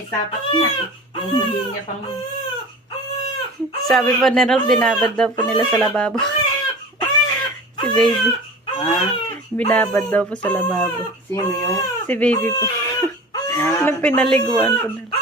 eh, sapat niya. Yung hindi niya pang... Sabi pa nila, binabad daw po nila sa lababo. Si baby. Ah, Binabad daw po sa lababo. sino yun? Si baby po. Ah, Nang pinaliguan po nila.